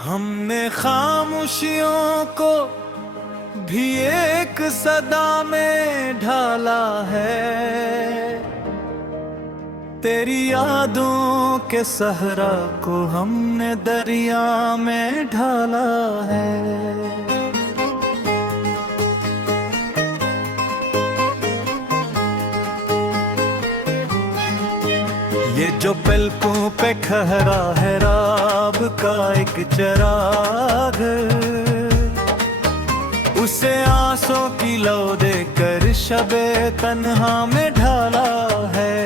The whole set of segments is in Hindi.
हमने खामोशियों को भी एक सदा में ढाला है। तेरी यादों के सहरा को हमने दरिया में ढाला है। ये जो पलकों पे खहरा है राब का एक चिराग, उसे आंसों की लौ देकर शबे तन्हा में ढाला है।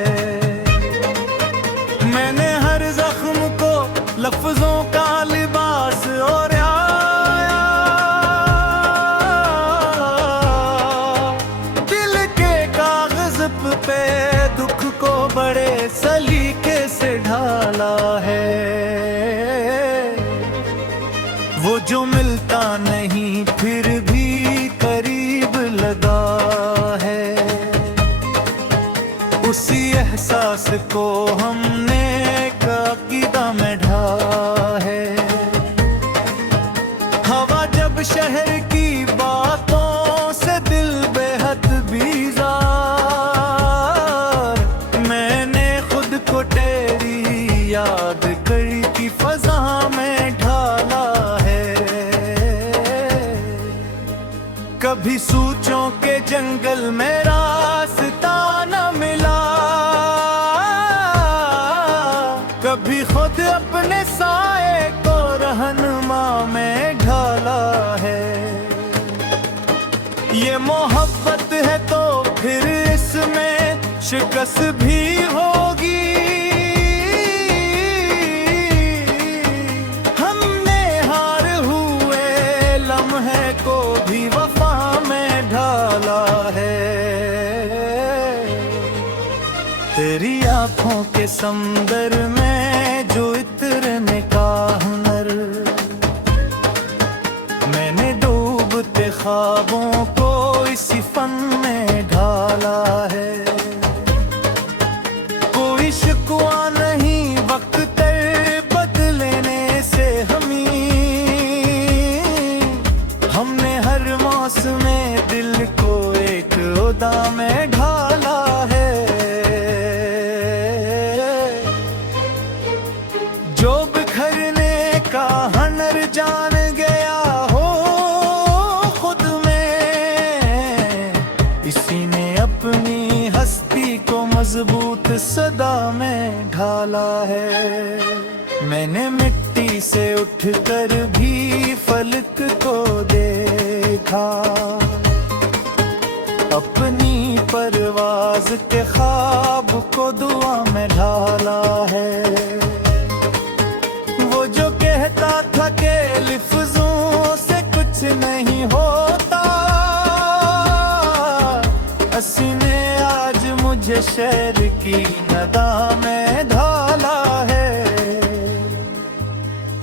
मैंने हर जख्म को लफ्जों का लिबास और दिल के कागज पे दुख को बड़े सलीके से ढाला है। वो जो मिलता नहीं फिर भी करीब लगा है, उसी एहसास को हमने एक अकीदा में ढाला है। हवा जब शहर की बातों से दिल बेहद बीजार, मैंने खुद को तेरी याद करती फजा में ढाला है। कभी सूचों के जंगल में रास्ता न मिला, कभी खुद अपने साए को रहनुमा में ढाला है। ये मोहब्बत है तो फिर इसमें शिकस्त भी होगी। हमने हार हुए लम्हे को भी वफा में ढाला है। तेरी आंखों के समंदर में जो इतरने का हुनर, मैंने डूबते ख्वाबों को इसी फन में ढाला है। कोई शिकवा नहीं वक्त तेरे बदलने से हमने हर मौसम में दिल को एक उदा में ढाला है। जो बिखरने का हुनर जान गया हो खुद में, इसी ने अपनी हस्ती को मजबूत सदा में ढाला है। मैंने मिट्टी से उठकर भी फलक को देखा, अपनी परवाज के ख्वाब को दुआ में ढाला है। वो जो कहता था कि लफ्जों से कुछ नहीं होता, हंसी ने आज मुझे शहर की नदा में ढाला है।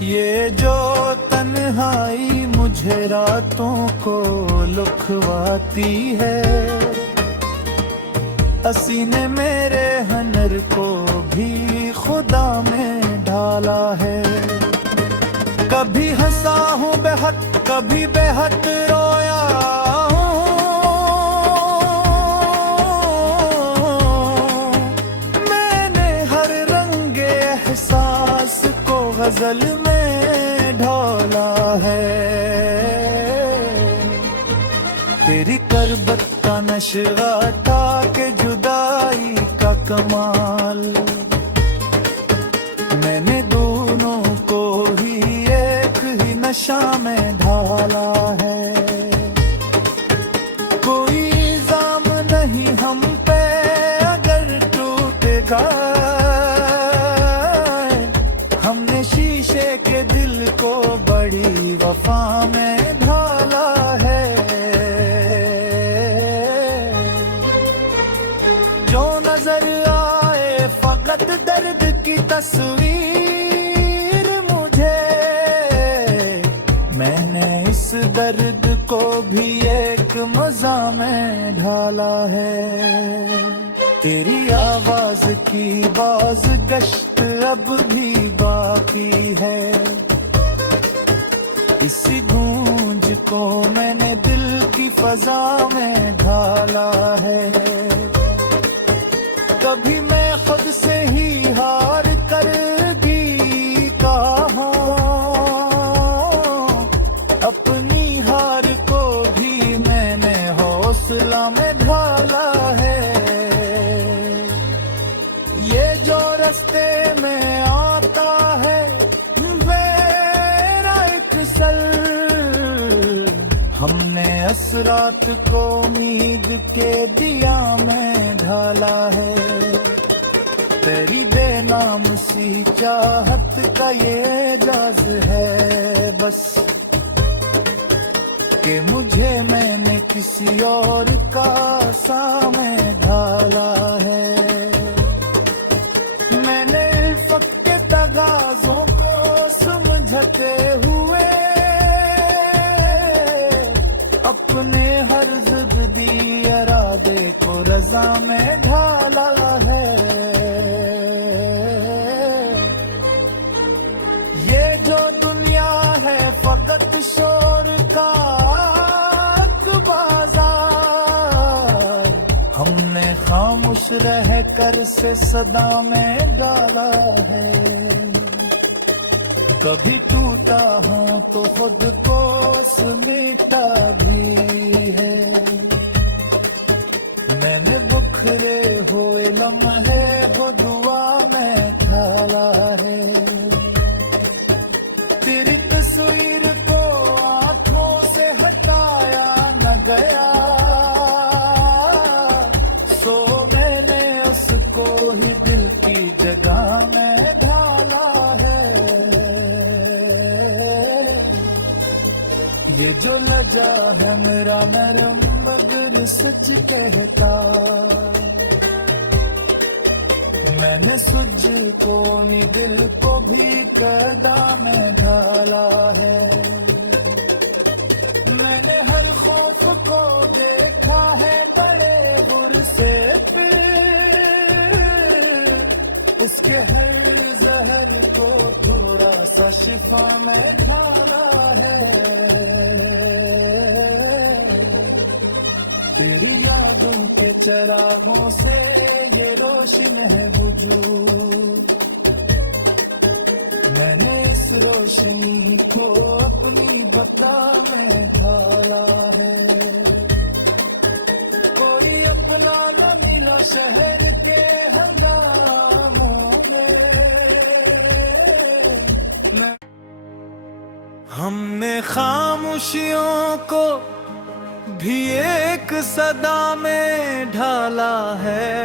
ये जो तन्हाई मुझे रातों को लुखवाती है, हंसी ने मेरे हुनर को भी खुदा में ढाला है। कभी हंसा हूँ बेहद, कभी बेहद रोया हूँ। मैंने हर रंगे एहसास को गजल में ढाला है। तेरी करबत का नशा था कि जुदाई का कमाल, मैंने दोनों को ही एक ही नशा में ढाला है। कोई इल्जाम नहीं हम पे अगर टूटेगा, हमने शीशे के दिल को बड़ी वफा में ढाला है। जो नजर आए फकत दर्द की तस्वीर मुझे, मैंने इस दर्द को भी एक मजा में ढाला है। तेरी आवाज की बाज गश्त अब भी बाकी है, इसी गूंज को मैंने दिल की फजा में ढाला है। कभी मैं खुद से ही हार कर जीता हूँ, अपनी हार को भी मैंने हौसला में ढाला है। ये जो रास्ते में आता है मेरा एक सल, हमने असरात को उम्मीद के दिया में ढाला है। तेरी बेनाम सी चाहत का ये जाज है बस, कि मुझे मैंने किसी और का सामने ढाला है। मैंने इल्फत के तगाज़ों को समझते हुए अपने हर ज़िद्दी इरादे को रज़ा में ढाला है। ये जो दुनिया है फकत शोर का बाजार, हमने खामोश रह कर से सदा में डाला है। कभी टूटा हूँ तो खुद को समेटा भी है। मैंने बुखरे हुए लम्हे वो दुआ में ढाला है। तेरी तस्वीर को आंखों से हटाया न गया, सो मैंने उसको ही दिल की जगह में ढाला है। ये जो लजा है मेरा नरम मगर सच कहता, मैंने सुझ को नहीं दिल को भी कदा में ढाला है। मैंने हर खौफ को देखा है बड़े गुर से, उसके हर जहर को थोड़ा सा शिफा में ढाला है। तेरी यादों के चरागों से ये रोशन है वजूद, मैंने इस रोशनी को अपनी बता में ढाला है। कोई अपना न मिला शहर के हंगामों में, हमने खामोशियों को भी एक सदा में ढाला है।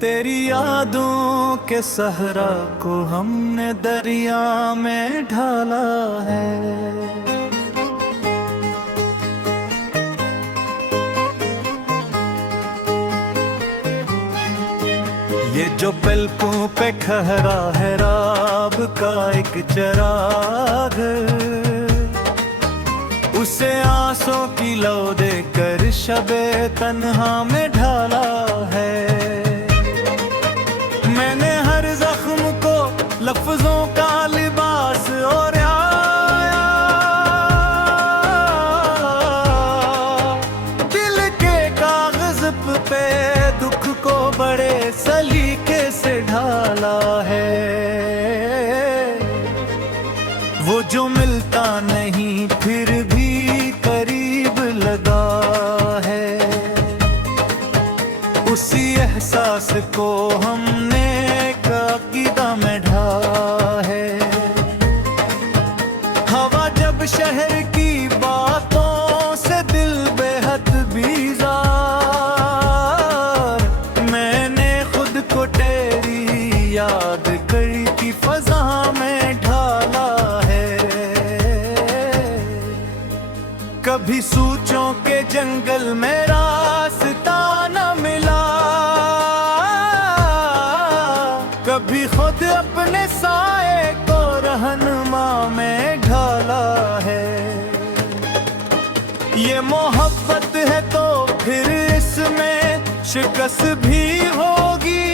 तेरी यादों के सहरा को हमने दरिया में ढाला है। ये जो पलकों पे खहरा है राब का एक चिराग, उसे आंसों की लौ देकर शबे तन्हा में ढाला है। मैंने हर जख्म को लफ्जों का लिबास और दिल के कागज पे दुख को बड़े सलीके से ढाला है। वो जो मिलता नहीं फिर भी करीब लगा है, उसी एहसास को हमने अकीदा में ढाला है। हवा जब शहर की बातों से दिल बेहद बीजार, मैंने खुद को तेरी याद करती फजा में ढाला है। कभी सूचों के जंगल में रास्ता न मिला, कभी खुद अपने साए को रहनुमा में ढाला है। ये मोहब्बत है तो फिर इसमें शिकस्त भी होगी,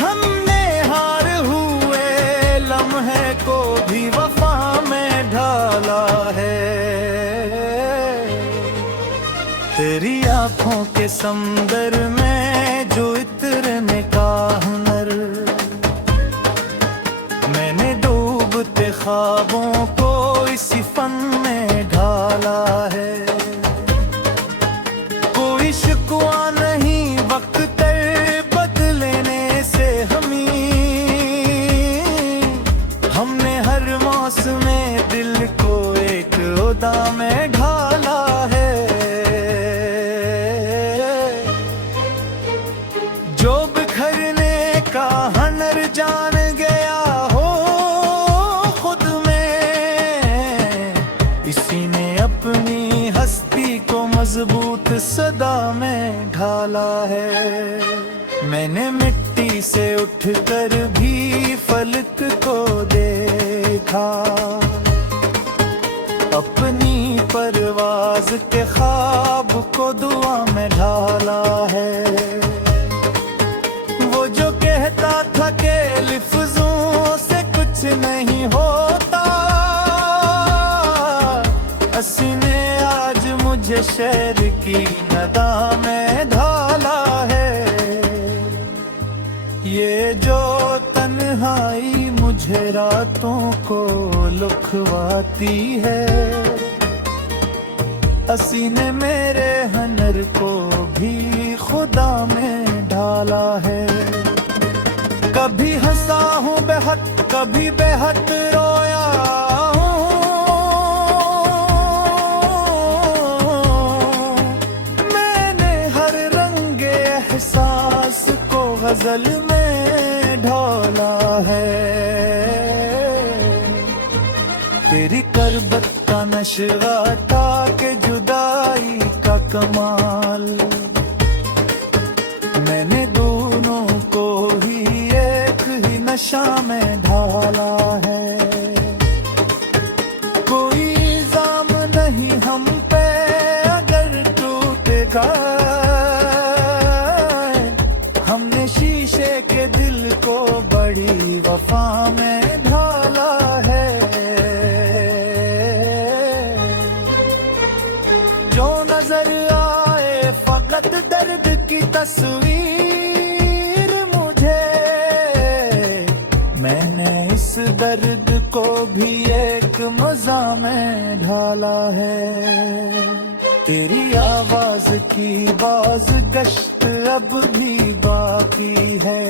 हमने हार के समंदर में जो इतरने का हुनर, मैंने डूबते ख्वाबों को इसी फन में ढाला है। कोई शिकवा नहीं वक्त बदलने से हमने हर मौसम में दिल को एक ओदा में ढाला है। जो बिखरने का हुनर जान गया हो खुद में, इसी ने अपनी हस्ती को मजबूत सदा में ढाला है। मैंने मिट्टी से उठकर भी फलक को देखा, अपनी परवाज के ख्वाब को दुआ में ढाला है। वो जो कहता था कि लफ्जों से कुछ नहीं होता, हंसी ने आज मुझे शहर की नदा में ढाला है। ये जो तन्हाई मुझे रातों को लुखवाती है, हंसी ने मेरे हुनर को भी खुदा में ढाला है। कभी हंसा हूँ बेहद, कभी बेहद रोया हूँ, मैंने हर रंगे एहसास को गजल में ढाला है। तेरी करबत का नशा था कि जुदाई का कमाल, मैंने दोनों को ही एक ही नशा में ढाला है। कोई इल्जाम नहीं हम पे अगर टूटेगा, हमने शीशे के दिल को बड़ी वफा में ढाला है। जो नजर आए फकत दर्द की तस्वीर मुझे, मैंने इस दर्द को भी एक मजा में ढाला है। तेरी आवाज की बाज गश्त अब भी बाकी है,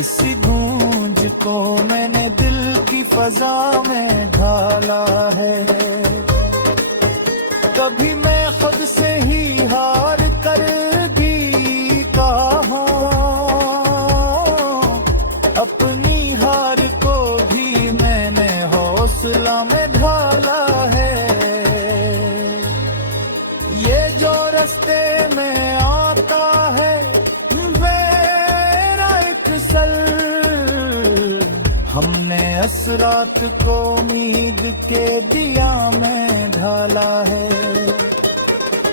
इसी गूंज को मैंने दिल की फजा में ढाला है। कभी मैं खुद से ही हार कर भी कहा हूँ, अपनी हार को भी मैंने हौसला में ढाला है। ये जो रास्ते में आता है मेरा एक सल, हमने असरात को उम्मीद के दिया में ढाला है।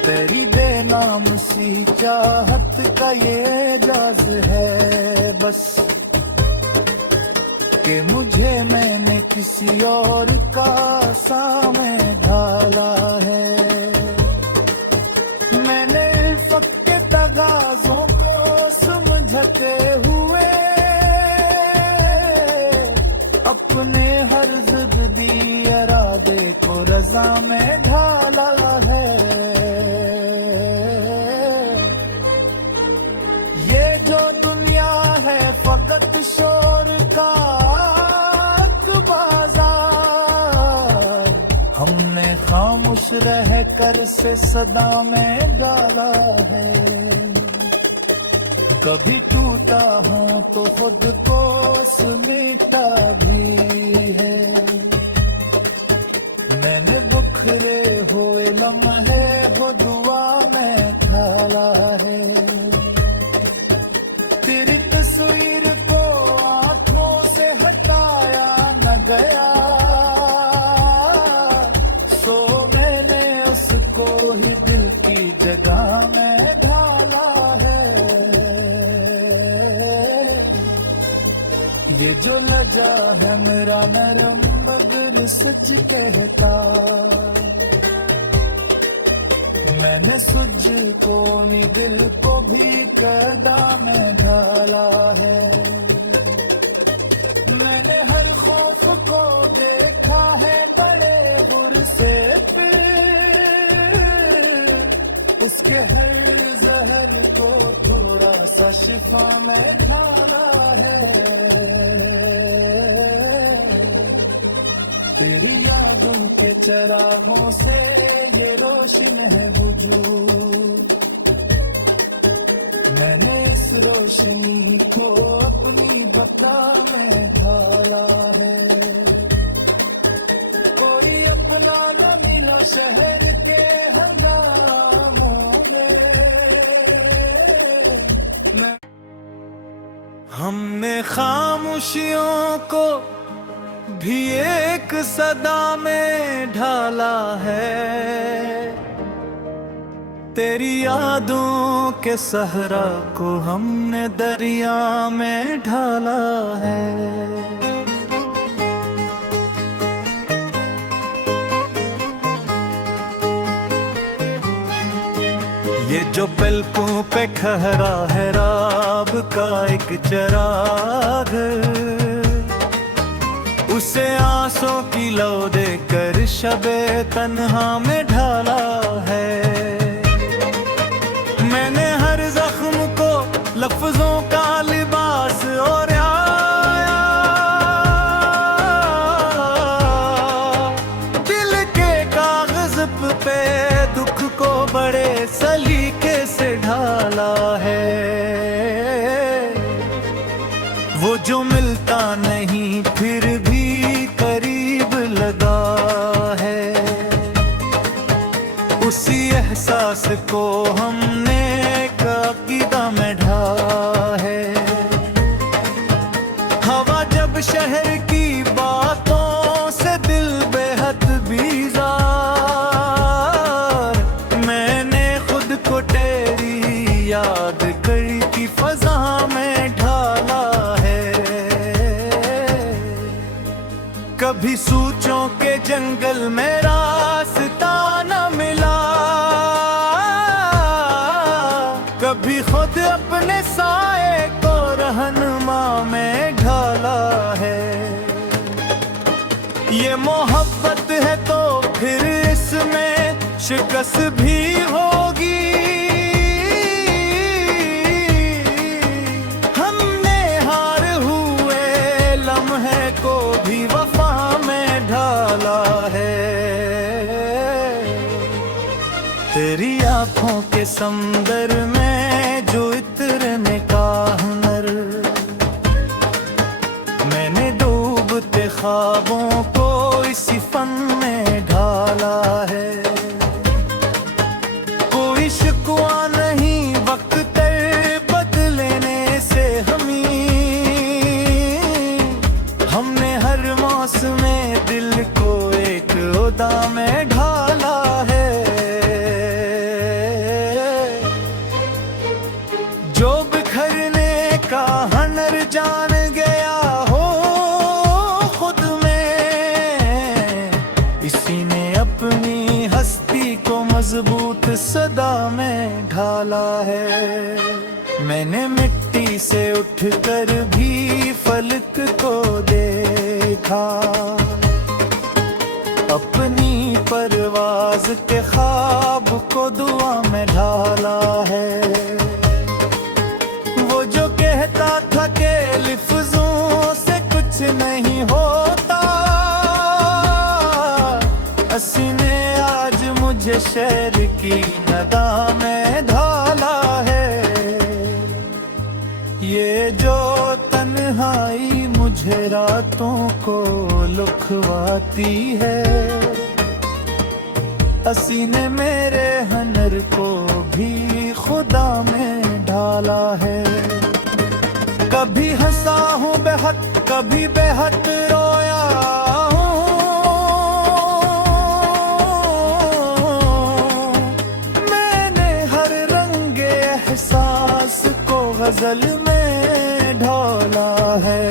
तेरी बेनाम सी चाहत का ये जाज है बस, कि मुझे मैंने किसी और का सामने ढाला है। मैंने इल्फत के तगाज़ों को समझते हुए अपने हर ज़िद्दी इरादे को रज़ा में ढाला है। ये जो दुनिया है फकत शोर का बाजार, हमने खामोश रह कर से सदा में डाला है। कभी टूटा हूँ तो खुद को समेटा भी है, मैंने बुखरे हुए लम्हे वो दुआ में ढाला है। तेरी तस्वीर को आंखों से हटाया न गया, सो मैंने उसको ही दिल की जगह में ढाला है। ये जो लजा है मेरा नरम मगर सच कहता, मैंने सुझ को नी दिल को भी कदा में ढाला है। मैंने हर खौफ को देखा है बड़े गुर से, उसके हर जहर को थोड़ा सा शिफा में ढाला है। तेरी यादों के चरागों से ये रोशन है वजूद, मैंने इस रोशनी को अपनी बता में ढाला है। कोई अपना न मिला शहर के हंगामों में, हमने खामोशियों को भी एक सदा में ढाला है। तेरी यादों के सहरा को हमने दरिया में ढाला है। ये जो पलकों पे खहरा है राब का एक चिराग, उसे आंसों की लौ देकर शबे तन्हा में ढाला है। मैंने हर जख्म को लफ्जों का लिबास और दिल के कागज पे दुख को बड़े सलीके से ढाला है। वो जो मिलता नहीं फिर भी करीब लगा है, उसी एहसास को हमने अकीदा में ढाला है। हवा जब शहर की बातों से दिल बेहद बीजार, मैंने खुद को तेरी याद करती फजा में ढाला है। कभी सूचों के जंगल में रास्ता न मिला, कभी खुद अपने साए को रहनुमा में ढाला है। ये मोहब्बत है तो फिर इसमें शिकस्त भी होगी, हमने हार हुए लम्हे को भी वफा में ढाला है। तेरी आंखों के समंदर में जो इतरने का हुनर, मैंने डूबते ख्वाबों को इसी फन में ढाला है। कोई शिकवा नहीं वक्त तर बदलने से हमने हर मौसम में दिल को एक उदा में ढाला है। जो बिखरने का हनर जान गया हो खुद में, इसी ने अपनी हस्ती को मजबूत सदा में ढाला है। मैंने मिट्टी से उठकर भी फलक को देखा, अपनी परवाज के ख्वाब को दुआ में ढाला है। वो जो कहता था कि लफ्जों से कुछ नहीं होता, असी ने आज मुझे शहर की नदा में ढाला है। ये जो तन्हाई मुझे रातों को लुखवाती है, असी ने मेरे हनर को भी खुदा में ढाला है। कभी हंसा हूँ बेहद, कभी बेहद रोया हूँ, मैंने हर रंगे एहसास को गजल में ढाला है।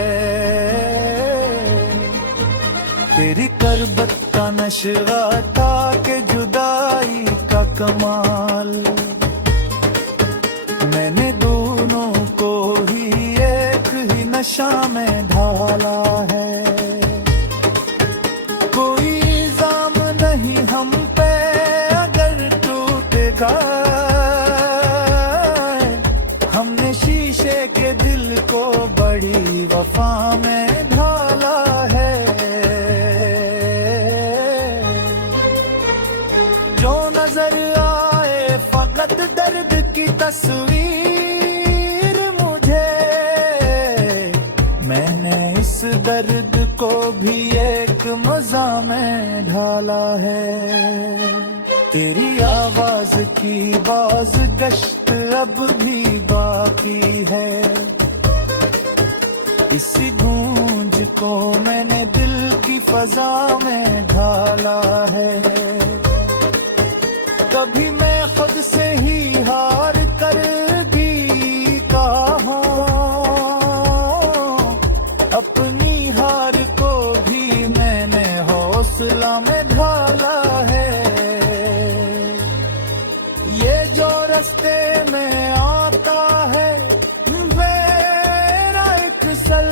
तेरी करबत का नशा था कि जुदाई का कमाल। मैंने दोनों को ही एक ही नशा में ढाला है। कोई इल्जाम नहीं हम पे अगर टूटेगा, हमने शीशे के दिल को बड़ी वफा में ढाला है। जो नजर आए फकत दर्द की तस्वीर मुझे, मैंने इस दर्द को भी एक मजा में ढाला है। तेरी आवाज की बाज गश्त अब भी बाकी है। इसी गूंज को मैंने दिल की फजा में ढाला है। कभी मैं खुद से ही हार कर भी कहा, अपनी हार को भी मैंने हौसला में ढाला है। ये जो रास्ते में आता है मेरा एक सर,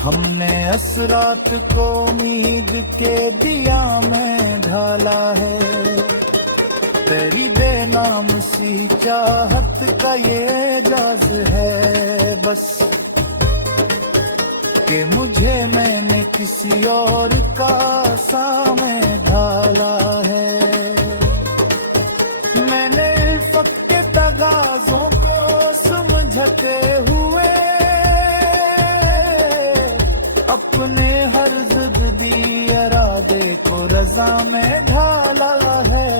हमने असरात को उम्मीद के दिया में ढाला है। तेरी बेनाम सी चाहत का ये एजाज है बस, कि मुझे मैंने किसी और का सामने ढाला है। मैंने इल्फत के तगाज़ों को समझते हुए अपने हर ज़िद्दी इरादे को रज़ा में ढाला है।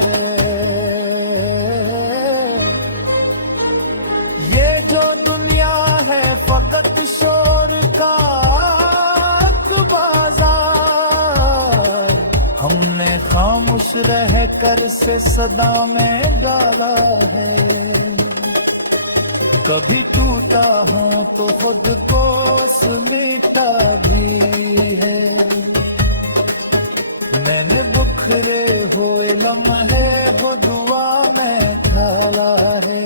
ये जो दुनिया है फकत शोर का बाजार, हमने खामोश रह कर से सदा में डाला है। कभी टूटा हूँ तो खुद को समेटा भी है। मैंने बुखरे हुए लम्हे वो दुआ में ढाला है।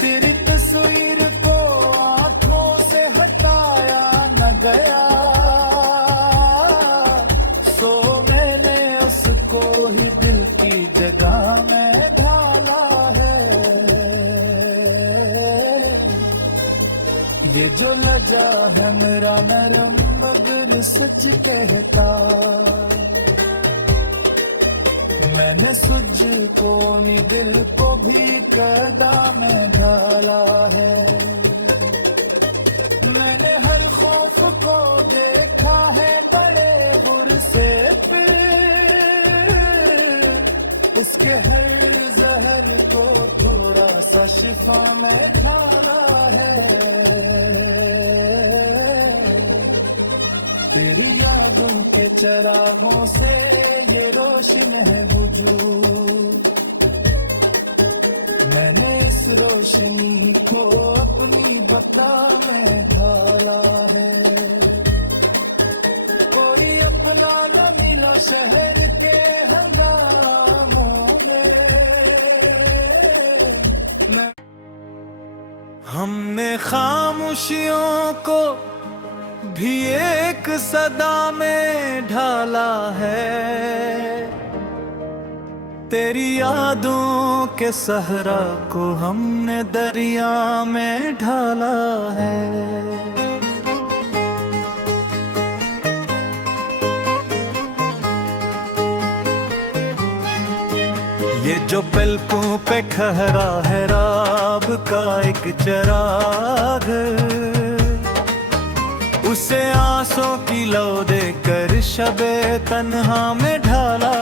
तेरी तस्वीर को आंखों से हटाया न गया, सो मैंने उसको ही दिल की जगह में ढाला है। ये जो लजा है मेरा नरम मगर सच कहता, मैंने सुझ को नी दिल को भी कदा में ढाला है। मैंने हर खौफ को देखा है बड़े गुर से फिर, उसके हर जहर को थोड़ा सा शिफा में ढाला है। तेरी यादों के चरागों से ये रोशन है वजूद, मैंने इस रोशनी को अपनी बता में ढाला है। कोई अपना न मिला शहर के हंगामों में, हमने खामोशियों को भी एक सदा में ढाला है। तेरी यादों के सहरा को हमने दरिया में ढाला है। ये जो पलकों पे खहरा है राब का एक चिराग, उसे आंसू की लौ देकर शबे तन्हा में ढाला